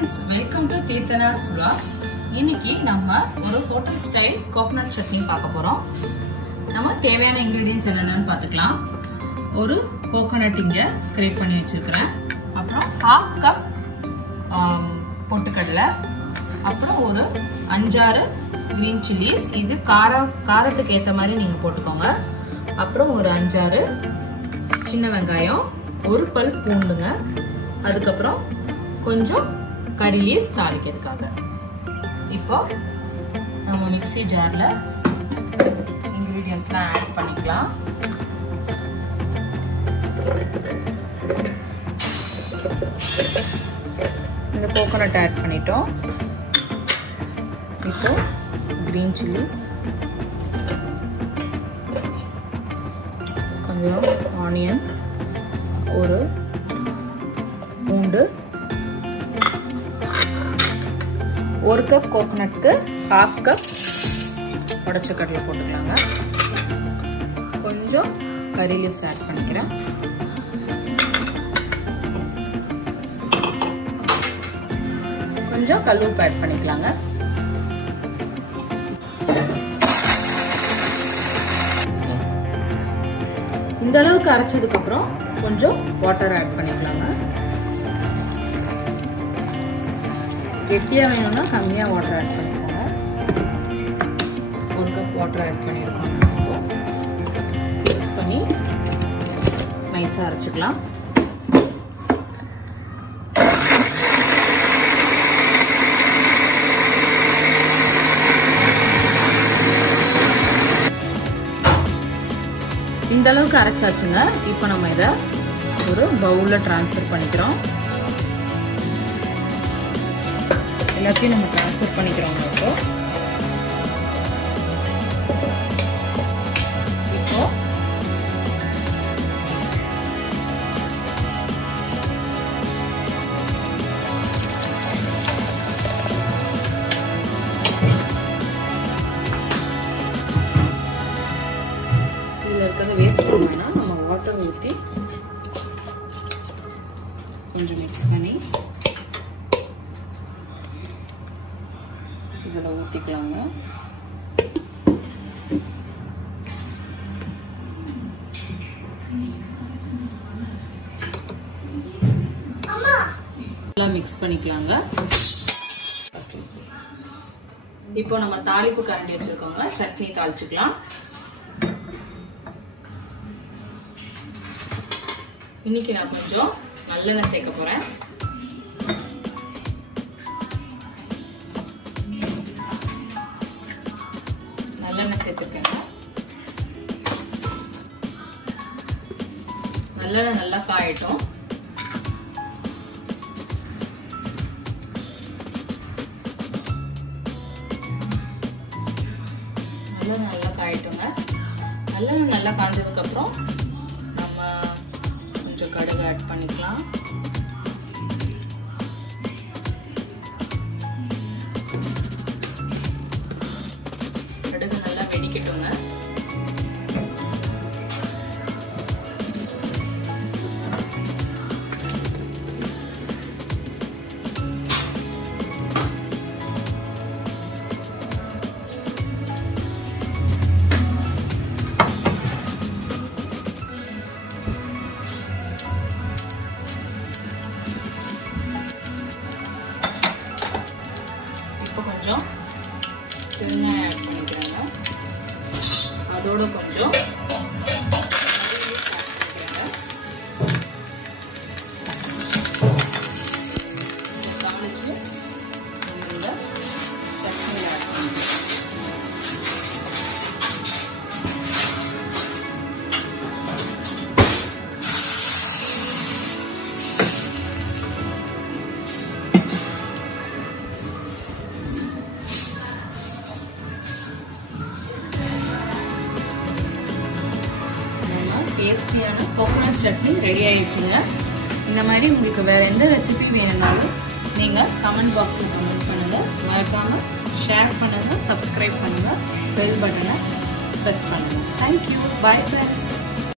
friends, welcome to Teethana's vlogs. இன்னைக்கு நம்ம ஒரு hotel style coconut chutney பார்க்க போறோம். நம்ம தேவையான ingredients என்னென்னன்னு பார்த்துக்கலாம். ஒரு coconut இங்க scrape பண்ணி வச்சிருக்கேன். அப்புறம் 1/2 cup பொட்டுக்கடலை, அப்புறம் ஒரு 5-6 green chillies. இது காரத்துக்கு ஏத்த மாதிரி நீங்க போட்டுக்கோங்க. அப்புறம் ஒரு 5-6 சின்ன வெங்காயம், ஒரு பல் பூண்டுங்க. அதுக்கப்புறம் கொஞ்சம் கறி லீவ்ஸ் தாளிக்கிறதுக்காக. இப்போ நம்ம மிக்ஸி ஜார்ல இன்கிரிடியன்ட்ஸ்லாம் ஆட் பண்ணிக்கலாம். இந்த கோகோனட் ஆட் பண்ணிட்டோம். இப்போ கிரீன் சில்லிஸ், கொஞ்சம் ஆனியன்ஸ், ஒரு பூண்டு, 1 கப் கோகோனட்க்கு 1/2 கப் உடைச்ச கடலை போட்டுக்கலாங்க. கொஞ்சம் கறி லீவ்ஸ் ஆட் பண்ணிக்கிறேன். கொஞ்சம் கல் உப்பு ஆட் பண்ணிக்கலாங்க. இந்த அளவுக்கு அரைச்சதுக்கு அப்புறம் கொஞ்சம் வாட்டர் ஆட் பண்ணிக்கலாங்க. கெட்டியா வேணும்னா கம்மியா வாட்டர் ஆட் பண்ணிக்கோங்க. 1 கப் வாட்டர் ஆட் பண்ணிருக்கோம். மிக்ஸ் பண்ணி நைஸா அரைச்சுக்கலாம். இந்த அளவுக்கு அரைச்சாச்சுங்க. இப்போ நம்ம இதை ஒரு பவுல்ல ட்ரான்ஸ்ஃபர் பண்ணிக்கிறோம். எல்லாத்தையும் நம்ம ட்ரான்ஸ்ஃபர் பண்ணிக்கிறோம். இப்போ இதில் இருக்கிறத வேஸ்ட் பண்ணோம்னா நம்ம வாட்டர் ஊற்றி கொஞ்சம் மிக்ஸ் பண்ணி இதில் ஊற்றிக்கலாங்க. எல்லாம் மிக்ஸ் பண்ணிக்கலாங்க. இப்போ நம்ம தாளிப்பு கரண்டி வச்சிருக்கோங்க. சட்னி தாளிச்சுக்கலாம். இன்னைக்கு நான் கொஞ்சம் நல்லெண்ணெய் சேர்க்க போறேன். நல்லெண்ணெய் சேர்த்துக்கங்க. நல்லெண்ணெய் நல்லா காயட்டும். நல்லெண்ணெய் நல்லா காயட்டுங்க. நல்லெண்ணெய் நல்லா காய்ஞ்சதுக்கு அப்புறம் நம்ம கொஞ்சம் கடுகு ஆட் பண்ணிக்கலாம். கடுகு நல்லா வெடிக்கட்டுங்க. இப்போ கொஞ்சம் தேங்காய் ஆட் பண்ணிக்கிறேங்க. அதோட கொஞ்சம் தாளிச்சு இந்த சட்னி ஆட் பண்ணிக்கிறேன். டேஸ்டியான கோகோனட் சட்னி ரெடி ஆயிடுச்சுங்க. இந்த மாதிரி உங்களுக்கு வேற எந்த ரெசிபி வேணும்னாலும் நீங்க கமெண்ட் பாக்ஸில் கமெண்ட் பண்ணுங்க. மறக்காம ஷேர் பண்ணுங்க, சப்ஸ்கிரைப் பண்ணுங்க, பெல் பட்டனை ப்ரெஸ் பண்ணுங்க. தேங்க்யூ. Bye friends.